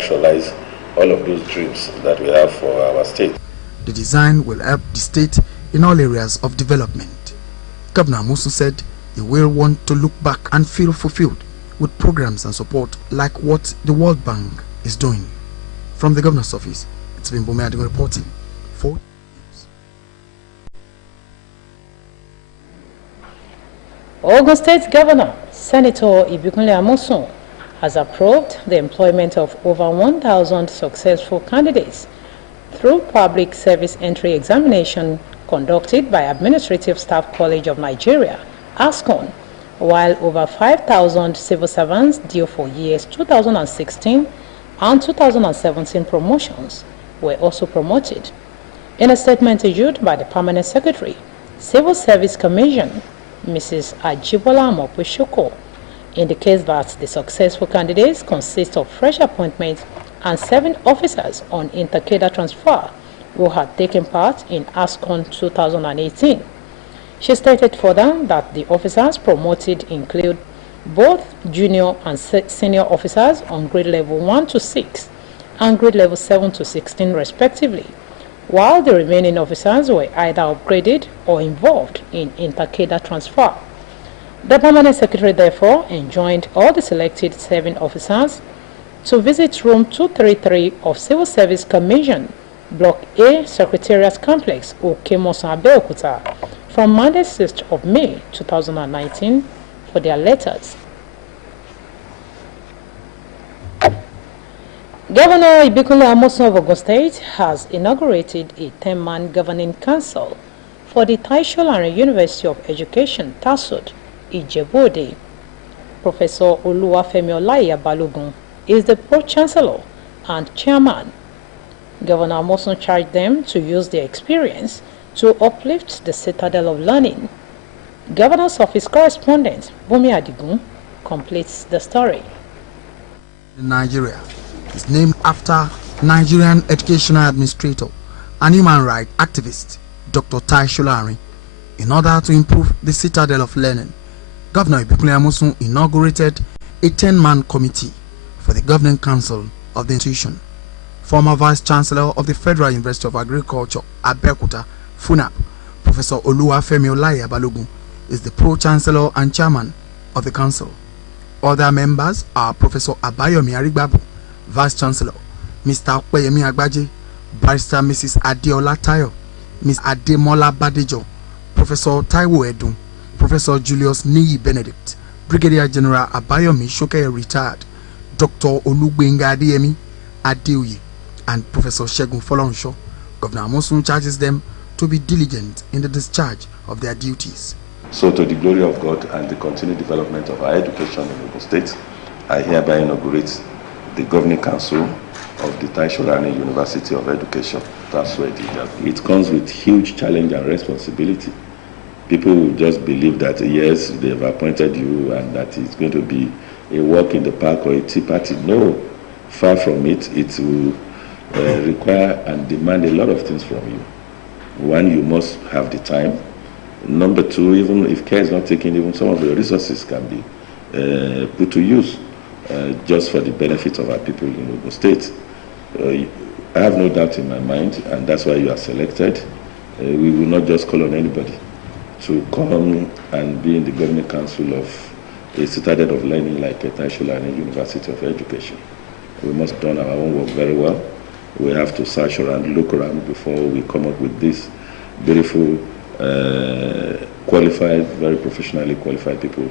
actualize all of those dreams that we have for our state. The design will help the state in all areas of development. Governor Amosun said he will want to look back and feel fulfilled with programs and support like what the World Bank is doing. From the governor's office, it's been Bome Adigun reporting for News. Ogun State Governor Senator Ibikunle Amosun has approved the employment of over 1,000 successful candidates through public service entry examination conducted by Administrative Staff College of Nigeria, ASCON, while over 5,000 civil servants due for years 2016 and 2017 promotions were also promoted. In a statement issued by the Permanent Secretary, Civil Service Commission, Mrs. Ajibola Amopushoko, indicates that the successful candidates consist of fresh appointments and 7 officers on intercadre transfer who had taken part in ASCON 2018. She stated further that the officers promoted include both junior and senior officers on grade level 1 to 6 and grade level 7 to 16 respectively, while the remaining officers were either upgraded or involved in intercadre transfer. The Permanent Secretary therefore enjoined all the selected 7 officers to visit room 233 of Civil Service Commission, Block A, Secretariat Complex, Okemosan, Abeokuta, from Monday 6th of May 2019 for their letters. Governor Ibikunle Amosun of Ogun State has inaugurated a 10-man governing council for the Taisholare University of Education, TASUD, Ijebu-Ode. Professor Oluwafemi Olaiya Balogun is the Pro-Chancellor and Chairman. Governor Amosun charged them to use their experience to uplift the citadel of learning. Governor's Office correspondent Bome Adigun completes the story. Nigeria is named after Nigerian educational administrator and human rights activist Dr. Taisholare. In order to improve the citadel of learning, Governor Ibikunle Amosun inaugurated a 10-man committee for the governing council of the institution. Former Vice Chancellor of the Federal University of Agriculture, Abeokuta, FUNAP, Professor Oluwafemi Olaiya Balogun, is the Pro-Chancellor and Chairman of the Council. Other members are Professor Abayomi Arigbabu, Vice Chancellor, Mr. Opeyemi Agbaje, Barrister Mrs. Adeola Tayo, Ms. Ademola Badejo, Professor Taiwo Edun, Professor Julius Niyi Benedict, Brigadier General Abayomi Shoke retired, Dr. Olugbenga Adeyemi Adeoye, and Professor Segun Folorunso. Governor Amosun charges them to be diligent in the discharge of their duties. So, to the glory of God and the continued development of our education in Ogun State, I hereby inaugurate the Governing Council of the Taisholare University of Education. That's where it comes with huge challenge and responsibility. People will just believe that, yes, they've appointed you and that it's going to be a walk in the park or a tea party. No, far from it. It will require and demand a lot of things from you. One, you must have the time. Number 2, even if care is not taken, even some of the resources can be put to use just for the benefit of our people in Ogun State. I have no doubt in my mind, and that's why you are selected. We will not just call on anybody to come and be in the governing council of a citadel of learning like a Taisholare University of Education. We must have done our own work very well. We have to search around, look around before we come up with this beautiful, qualified, very professionally qualified people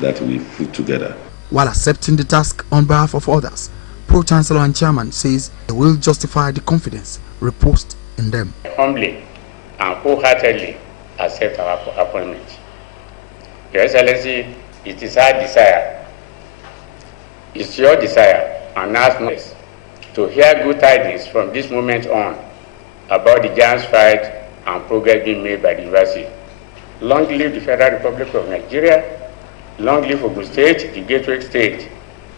that we put together. While accepting the task on behalf of others, Pro-Chancellor and Chairman says they will justify the confidence reposed in them. Humbly and wholeheartedly accept our appointment. Your Excellency, it is our desire, it's your desire and ours most to hear good tidings from this moment on about the giant fight and progress being made by the university. Long live the Federal Republic of Nigeria. Long live Ogun State, the gateway state.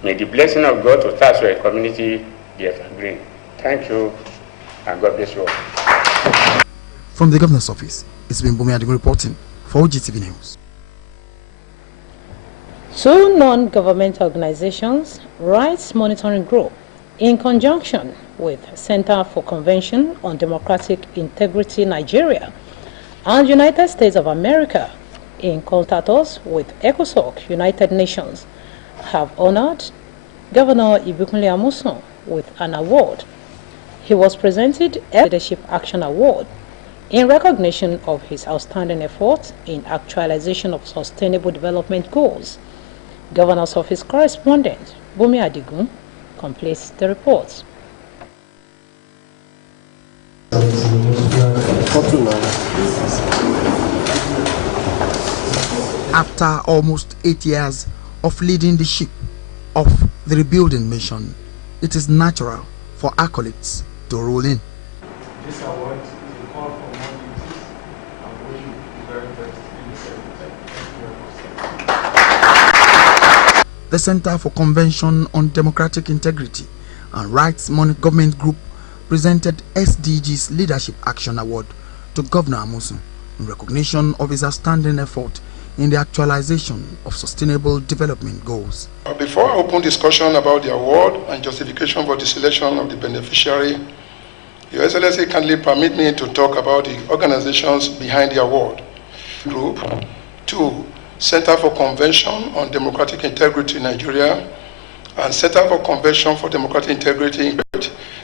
May the blessing of God to Taswell community be evergreen. Thank you, and God bless you all. From the Governor's Office, it's been Bome Adigun reporting for Ogtv News. 2 non-government organizations, Rights Monitoring Group in conjunction with Center for Convention on Democratic Integrity Nigeria and United States of America, in concert with ECOSOC, United Nations, have honored Governor Ibikunle Amusan with an award. He was presented a Leadership Action Award in recognition of his outstanding efforts in actualization of sustainable development goals. Governor's Office correspondent Bumi Adigun completes the report. After almost 8 years of leading the ship of the rebuilding mission, it is natural for accolades to roll in. This award is a call for more duties and wish you the very best in this everything. The Center for Convention on Democratic Integrity and Rights Monitoring Government Group presented SDG's Leadership Action Award to Governor Amusan in recognition of his outstanding effort in the actualization of sustainable development goals. Before I open discussion about the award and justification for the selection of the beneficiary, Your Excellency kindly permit me to talk about the organizations behind the award. Group 2, Center for Convention on Democratic Integrity in Nigeria, and Center for Convention for Democratic Integrity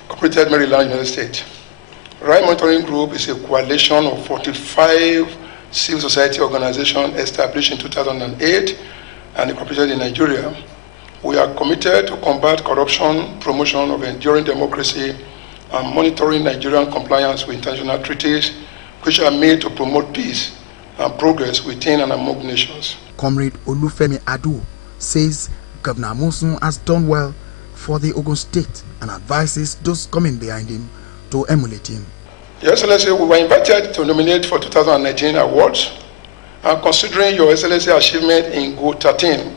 Incorporated, Maryland, United States. Right Monitoring Group is a coalition of 45 civil society organizations established in 2008 and incorporated in Nigeria. We are committed to combat corruption, promotion of enduring democracy, and monitoring Nigerian compliance with international treaties which are made to promote peace and progress within and among nations. Comrade Olufemi Adu says Governor Amusan has done well for the Ogun State and advises those coming behind him to emulate him. Your Excellency, we were invited to nominate for 2019 awards, and considering Your Excellency achievement in Goal 13,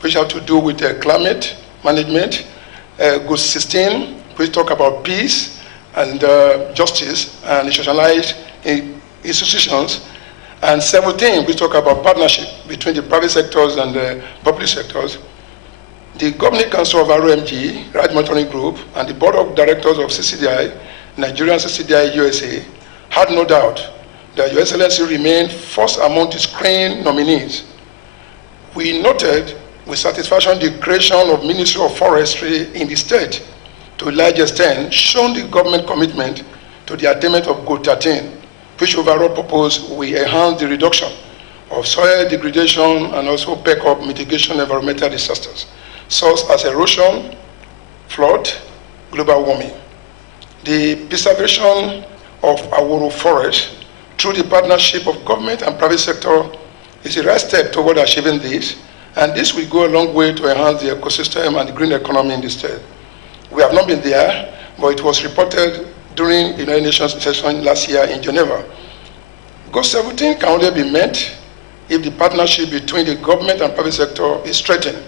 which have to do with climate management, Goal 16, which talk about peace and justice and institutionalized institutions, and 17, which talk about partnership between the private sectors and the public sectors. The Governing Council of ROMG, Right Monitoring Group, and the Board of Directors of CCDI, Nigerian CCDI USA, had no doubt that Your Excellency remained first among the screened nominees. We noted with satisfaction the creation of Ministry of Forestry in the state, to a large extent, shown the government commitment to the attainment of Goal 13, which overall purpose will enhance the reduction of soil degradation and also back up mitigation of environmental disasters, such as erosion, flood, global warming. The preservation of Aworo Forest through the partnership of government and private sector is a right step toward achieving this, and this will go a long way to enhance the ecosystem and the green economy in the state. We have not been there, but it was reported during the United Nations session last year in Geneva. Goal 17 can only be met if the partnership between the government and private sector is strengthened.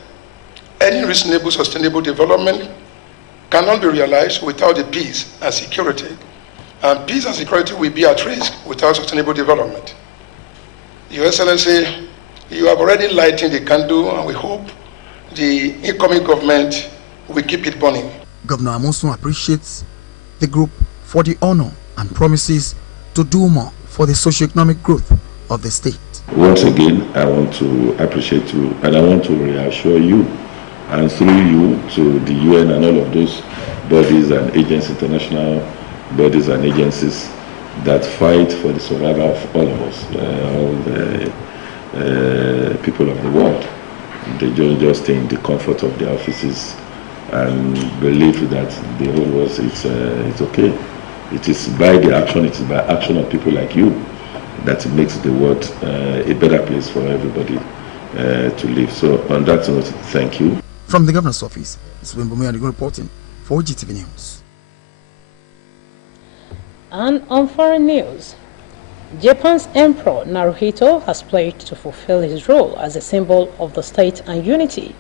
Any reasonable, sustainable development cannot be realized without the peace and security. And peace and security will be at risk without sustainable development. Your Excellency, you have already lighted the candle, and we hope the incoming government will keep it burning. Governor Amusan appreciates the group for the honor and promises to do more for the socio-economic growth of the state. Once again, I want to appreciate you, and I want to reassure you, and through you to the UN and all of those bodies and agencies, international bodies and agencies that fight for the survival of all of us, all the people of the world. They just stay in the comfort of their offices and believe that the whole world it's okay. It is by the action, it is by action of people like you that makes the world a better place for everybody to live. So on that note, thank you. From the Governor's Office, this is Bumi Adigun reporting for Ogtv News. And on foreign news, Japan's Emperor Naruhito has pledged to fulfill his role as a symbol of the state and unity.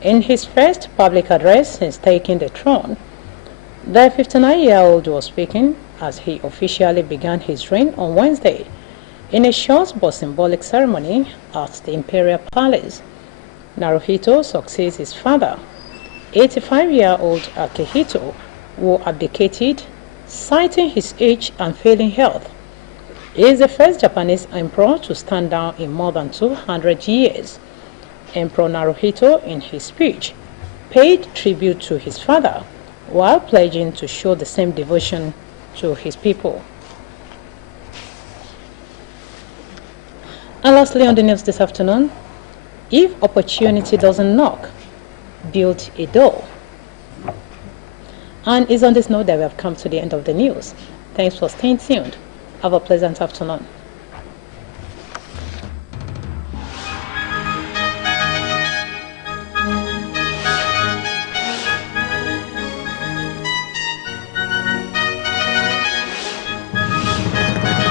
In his first public address since taking the throne, the 59-year-old was speaking as he officially began his reign on Wednesday in a short but symbolic ceremony at the Imperial Palace. Naruhito succeeds his father, 85-year-old Akihito, who abdicated, citing his age and failing health. He is the first Japanese emperor to stand down in more than 200 years. Emperor Naruhito, in his speech, paid tribute to his father while pledging to show the same devotion to his people. And lastly on the news this afternoon, if opportunity doesn't knock, build a door. And it's on this note that we have come to the end of the news. Thanks for staying tuned. Have a pleasant afternoon.